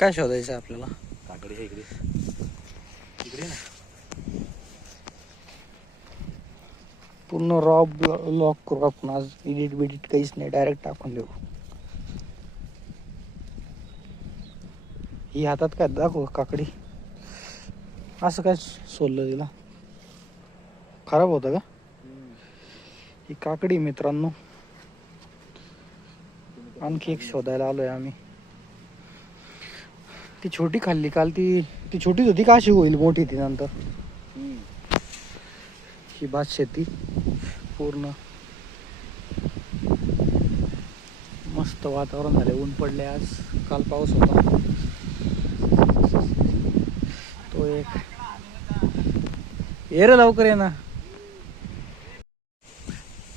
काय शोधायचं आहे आपल्याला? काकडे हे इकडे. इकडे ना. पूर्ण रॉ लॉक करू आपण. आज एडिट बिडिट काहीच नाही. डायरेक्ट टाकून देऊ. ही हातात काय दाखव काकडी. असं काय सोललं तिला? खराब होतं का? ही काकडी मित्रांनो. आणखी एक शोधायला आलोय आम्ही. ती छोटी खाल्ली काल ती ती छोटीच होती का अशी होईल मोठी ती नंतर. ही भात शेती पूर्ण. मस्त वातावरण झाले ऊन पडले आज काल पाऊस होता. तो एक. ये रे लवकर ये ना.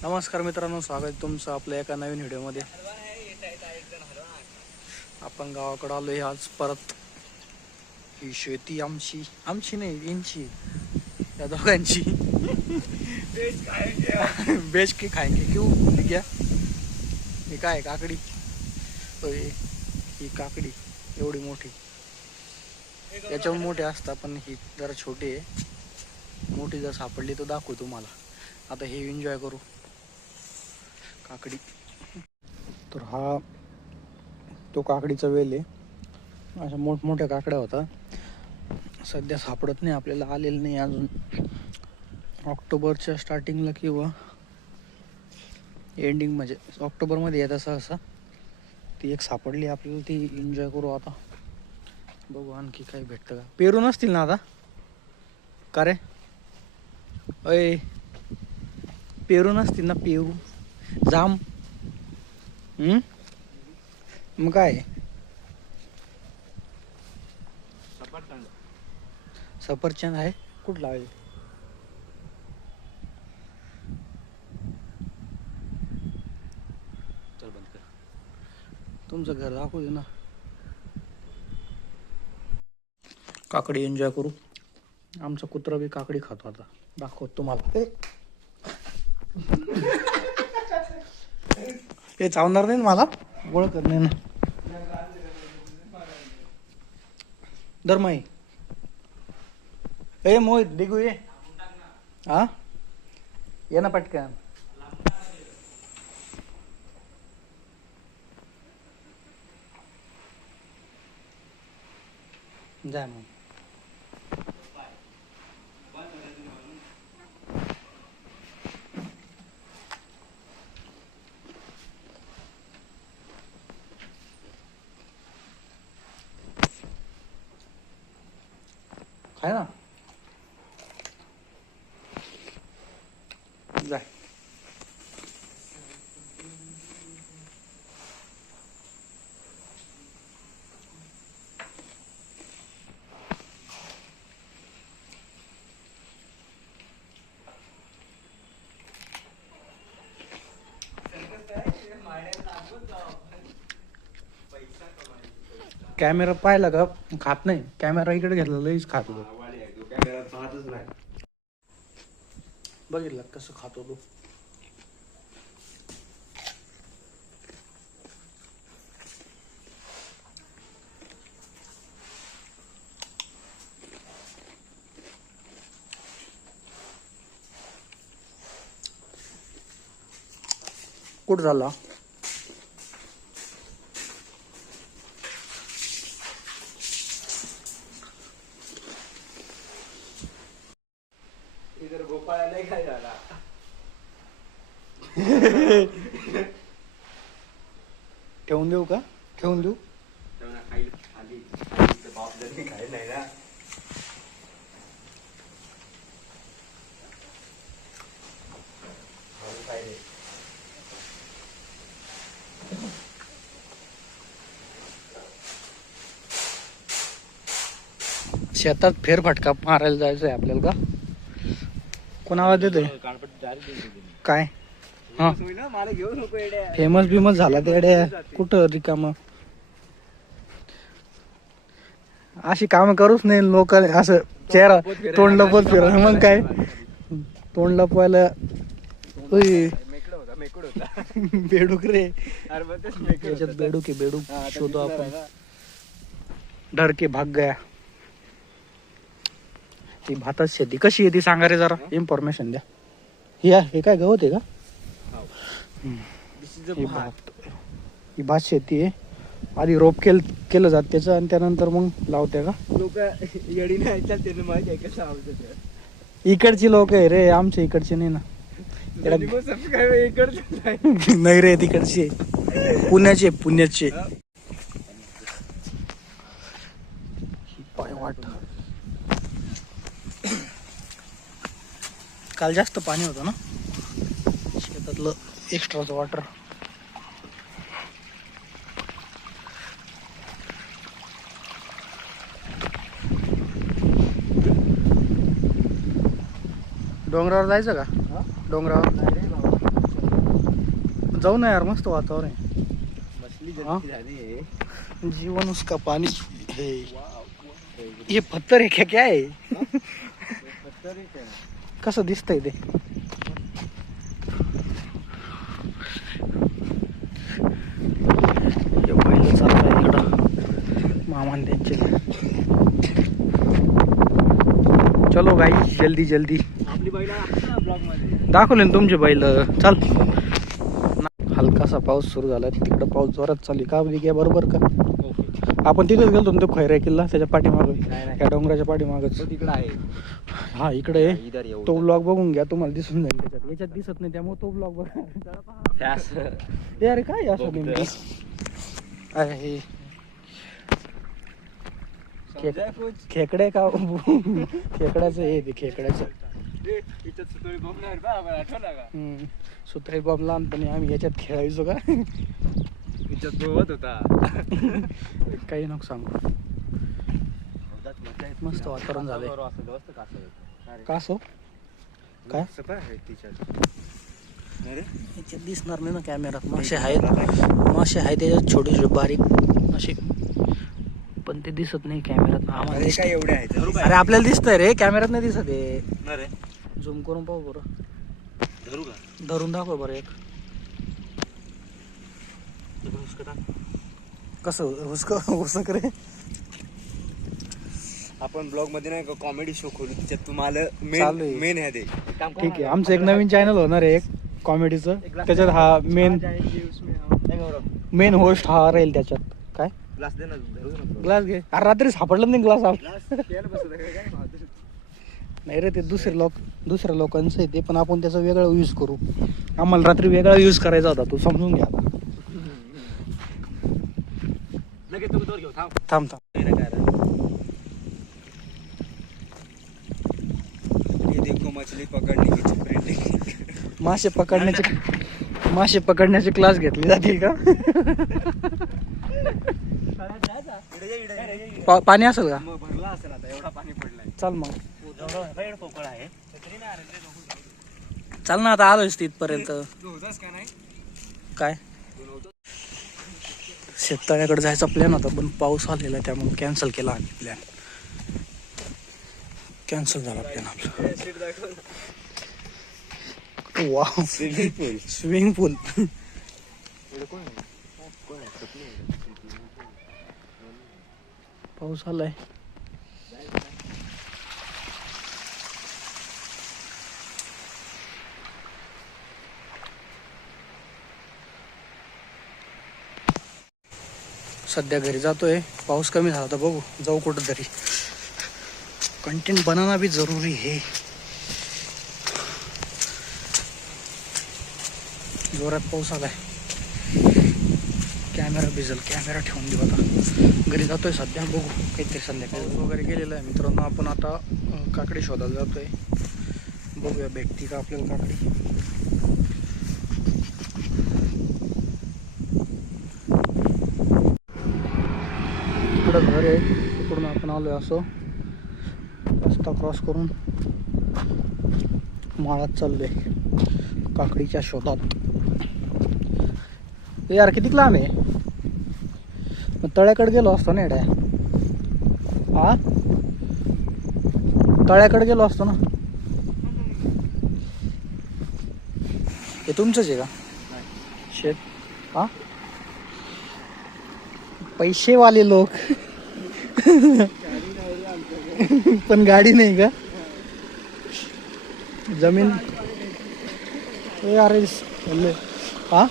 नमस्कार मित्रांनो स्वागत तुमचं आपल्या एका नवीन व्हिडिओमध्ये. आपण गावाकडे आलोय आज परत. ही शेती आमची. आमची नाही यांची. या दोघांची. बेच की खाएंगे घेऊ घ्या. हे काय काकडी? ही काकडी. एवढी मोठी. याच्यावर मोठे असतात पण ही जरा छोटी आहे. मोठी जर सापडली तर दाखवू तुम्हाला. आता हे एन्जॉय करू. काकडी. तर हा तो काकडीचा वेल आहे. अशा मोठमोठ्या काकड्या होता. सध्या सापडत नाही आपल्याला आलेलं नाही अजून. ऑक्टोबरच्या स्टार्टिंगला किंवा एंडिंग म्हणजे ऑक्टोबरमध्ये येत असं असं. ती एक सापडली आपल्याला ती एन्जॉय करू आता. बघू आणखी काही भेटतं का. पेरू नसतील ना आता? का रे? अय. पेरू नसतील ना पेरू. जाम. हम्म? मग काय? सफरचंद आहे. कुठला आहे? चल बंद कर. तुमचं घर दाखवू दे ना. काकडी एन्जॉय करू. आमचा कुत्रा बी काकडी खातो आता. दाखवत तुम्हाला. ते हे चावणार नाही मला? गोळा करणे ना. धर्माई ए मोहित दिगू ये. हा? ये ना पटकन. जा मग. कॅमेरा पाहिला का? खात नाही. कॅमेरा इकडे घेतला, लईच खात बघितलं कसं खातो तो. कुठं झाला? ठेवून देऊ का? ठेवून देऊ? शेतात फेरफटका मारायला जायचं आहे आपल्याला का? कोण आवाज देतोय काय? हा. फेमस बिमस झाला तेडे कुठं रिकाम? अशी काम करूच नाही लोक असं चेहरा तोंड लपवत फिरा मग काय? तोंड लपवायला. बेडूक रे. त्याच्यात बेडूक आहे बेडूक शोधू आपण. ढरके भाग गया. ती भातात शेती कशी आहे ती सांगा रे जरा. इन्फॉर्मेशन द्या. हे काय गवत आहे का? ही भात ही भात शेती आहे. आधी रोप केल केलं जात त्याचं आणि त्यानंतर मग लावते का? लोक येडी नाही ऐकतात त्यांना माहिती आहे कसं आवडतं इकडची लोक आहे रे आमच्या इकडचे नाही ना. इकडचं नाही नाही रे तिकडची. आहे. पुण्याचे. पुण्याचे पाय वाट. काल जास्त पाणी होतं ना? शेतातलं. एक्स्ट्राचं वॉटर डोंगरावर जायचं का? डोंगरावर. जाऊ ना यार मस्त वातावरण आहे. हाँ? जीवन उसका पानी है. ये पत्थर है क्या क्या है? कसं दिसतंय ते? मामान त्यांचे चलो गाई जल्दी जल्दी। आपली बैला दाखवले ना तुमचे बैल चाल. हलकासा पाऊस सुरू झाला तिकडं पाऊस जोरात चालू आहे. का घ्या बरोबर का? आपण तिथेच गेलो तो खैऱ्या किल्ला त्याच्या पाठीमाग. त्या डोंगराच्या पाठीमागच. तिकडं आहे. हा इकडे तो ब्लॉग बघून घ्या तुम्हाला दिसून जाईल त्याच्यात. याच्यात दिसत नाही त्यामुळे तो ब्लॉग बघा. अरे काय असं अरे? खेकडे का खेकड्याचं हे ते खेकड्याचं. सुतळी बघणार बा आम्हाला आठवलं का हम्म. सुत्रे बॉब लहानपणी आम्ही याच्यात खेळायचो का? इथं गोवत होता. काही नको सांगू. हौदात मजा येते. मस्त वातावरण झालंय. बरोबर असं मस्त कासव येतं. अरे, का सो काय? याच्यात दिसणार नाही ना कॅमेरात मासे आहेत. मासे आहेत त्याच्यात छोटे छोटे बारीक असे. पण ते दिसत नाही कॅमेरात आम्हाला दिसतंय. एवढे आहेत? अरे आपल्याला दिसतंय रे कॅमेरात नाही दिसत आहे रे. झूम करून पाहू बरं. धरू का? धरून दाखव बरं एक. हुसकं टाक. कसं हुसक हुसक रे? आपण ब्लॉगमध्ये नाही का कॉमेडी शो खोलू त्याच्यात तुम्हाला चालू आहे. मेन मेन आहे ते ठीक आहे आमचं एक नवीन चॅनल होणार आहे एक कॉमेडीचं त्याच्यात हा मेन मेन होस्ट हा राहील त्याच्यात. ग्लास दे ना धरू दे ना ग्लास घे. अरे रात्री सापडलं नाही ग्लास काय काय नाही रे ते दुसरे लोक दुसऱ्या लोकांचं आहे ते पण आपण त्याचा वेगळा यूज करू. आम्हाला रात्री वेगळा यूज करायचा होता तू समजून घ्या. लगेच तुम्ही दोर घेऊ थांब. थांब थांब. ये देखो मछली पकडने की प्रिंटिंग मासे पकडण्याचे मासे पकडण्याचे क्लास घेतले जातील का? पा- पाणी असेल का? मग भरला असेल आता एवढा पाणी पडलाय. चाल मग. पोकळ आहे. चाल ना आता आलोच तिथपर्यंत. का नाही? काय? शेततळ्याकडे जायचा प्लॅन होता पण पाऊस आलेला त्यामुळे कॅन्सल केला आम्ही प्लॅन कॅन्सल झाला प्लॅन आपला. वा स्विमिंग पूल स्विमिंग पूल कोण आहे कोण आहे स्वप्नील आहे. पाऊस आलाय. सध्या घरी जातोय. पाऊस कमी झाला तर बघू जाऊ कुठं तरी कंटेंट बनाना भी जरुरी है. जोरात पाऊस आलाय. कॅमेरा भिजल कॅमेरा ठेवून देऊ आता घरी जातोय सध्या बघू काहीतरी संध्याकाळी वगैरे गेलेलं आहे. मित्रांनो आपण आता काकडी शोधायला जातोय. बघूया भेटती का आपल्याला काकडी. इकडं घर आहे. तिकडून आपण आलो आहे असं. रस्ता क्रॉस करून माळात चाललोय काकडीच्या शोधात. यार किती लांब आहे? मग तळ्याकडे गेलो असतो ना येड्या. हा? तळ्याकडे गेलो असतो ना. हे तुमचंच आहे का? शेत. हा? पैसेवाले लोक. पण गाडी नाही का? जमीन. अरे हल्ले. हा?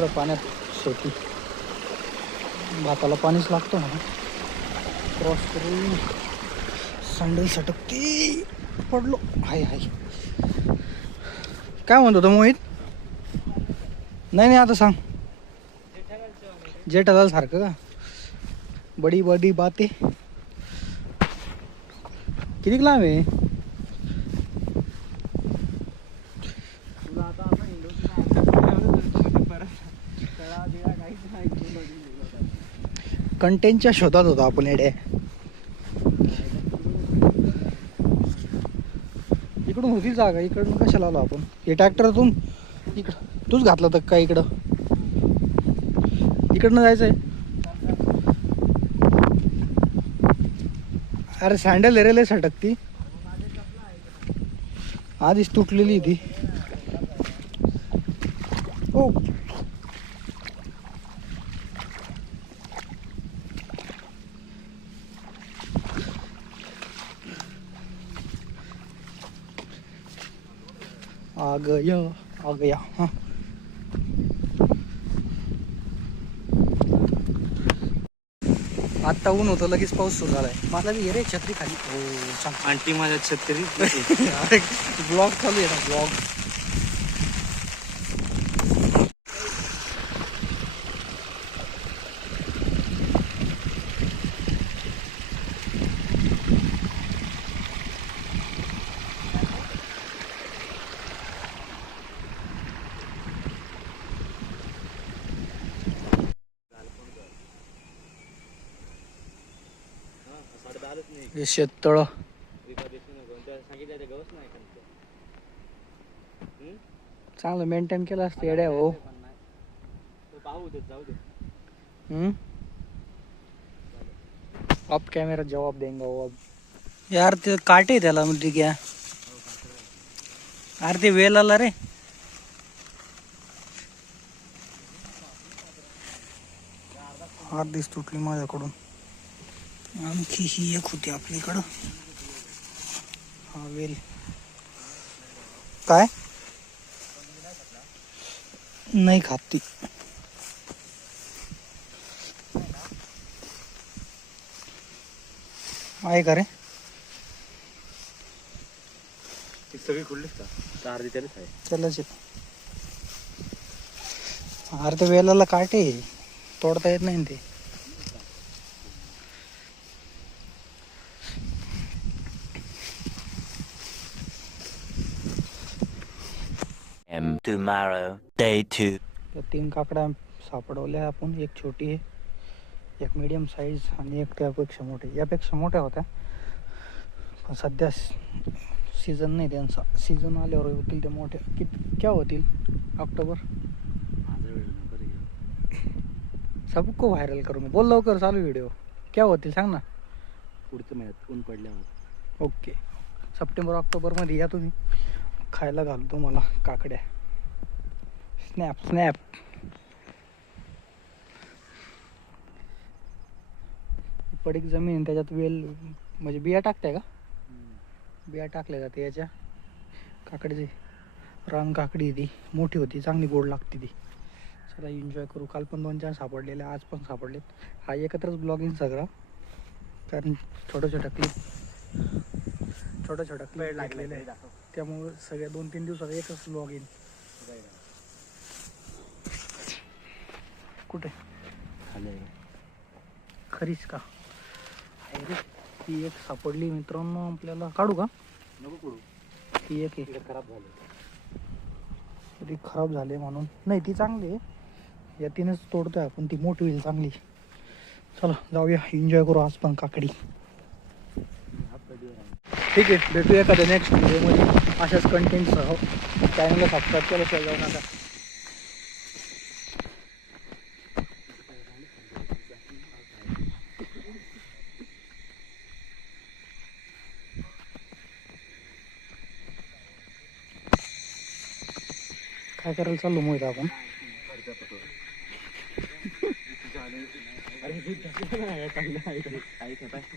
एवढं पाण्यात शेती. भाताला पाणीच लागतो ना. क्रॉस करून सँडल सटकते. पडलो. हाय हाय. काय म्हणतो तो मोहित? नाही नाही आता सांग. जेठालाल सारखं का? बडी बडी बाते. किती लांब आहे? कंटेंटच्या शोधात होतो आपण येडे इकडून होती जागा इकडून कशाला आलो आपण? हे ट्रॅक्टरतून इकडं तूच घातला तर काय इकडं? इकडनं आहे अरे सँडल हेरेल सटकती. आधीच तुटलेली ती. आ गया आ गया हाँ आत्ता ऊन होतं लगेच पाऊस सुरू झालाय. मला बी ये रे छत्री खाली. हो आंटी माझ्या छत्री ब्लॉग चालू आहे ना ब्लॉग. हे शेततळ. चांगलं मेंटेन केलं असतं येड्या हो. पाहू जाऊ दे ऑफ कॅमेरा जवाब देंगा वो अब यार ते काटे त्याला म्हणजे घ्या. अरे ते वेल आला रे. अर्धीच तुटली माझ्याकडून. आणखी ही एक होती आपलीकडं हा वेल काय? नाही खात ती. आहे का रे? ती सगळी खुल्लीच का? चार त्यालाच आहे. चलाच अरे ते वेलाला काटे. तोडता येत नाही ना ते. Tomorrow, day two. त्या तीन काकड्या सापडवल्या आपण. एक छोटी आहे एक मिडियम साईज आणि एक त्यापेक्षा मोठी. यापेक्षा मोठ्या होत्या. पण सध्या सीझन नाही त्यांचा. सीझन आल्यावर होतील ते मोठ्या किती क्या होतील? ऑक्टोबर? सबको व्हायरल करू बोल लवकर चालू व्हिडिओ क्या होतील सांग ना. पुढचं महिन्यात ऊन पडल्यावर. ओके. सप्टेंबर ऑक्टोबरमध्ये या तुम्ही. खायला घालू तुम्हाला काकड्या. स्नॅप स्नॅप पडीक जमीन त्याच्यात वेल म्हणजे बिया टाकताय का? बिया टाकल्या जाते याच्या. काकडीची. रान काकडी आहे ती. मोठी होती चांगली गोड लागते ती. चला एन्जॉय करू. काल पण दोन चार सापडलेले आज पण सापडलेत. हा एकत्रच ब्लॉगिंग सगळा. कारण छोट्या छोट्या क्लिप छोट्या छोट्या क्लिप लागलेल्या आहेत. त्यामुळे सगळ्या दोन तीन दिवसात एकच लॉग इन कुठे? खाली. खरीच का? आहे रे ती एक सापडली मित्रांनो आपल्याला. काढू का? नको कुडू ती एक तिकडे खराब झालं. ती खराब झाली म्हणून. नाही ती चांगली आहे. या तीनच तोडतोय आपण. ती मोठी होईल चांगली. चला जाऊया. एन्जॉय करू आज पण काकडी. ठीक आहे भेटू एखाद्या नेक्स्ट व्हिडिओमध्ये अशाच कंटेंटसह चॅनलला सबस्क्राईब केल्याशिवाय जाऊ नका. काय करायला चाललो मोहित आपण?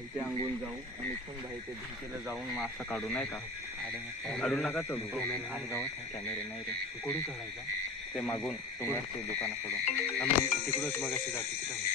ते अंगून जाऊ आणि इथून बाहेर ते भिंतीला जाऊन मासा काढू नाही का? काढू नका चलू कॅमेरे नाही रे. कुठून चढायचा ते मागून तुम्हाला ते दुकानाकडून तिकडूनच मग अशी जाते अरे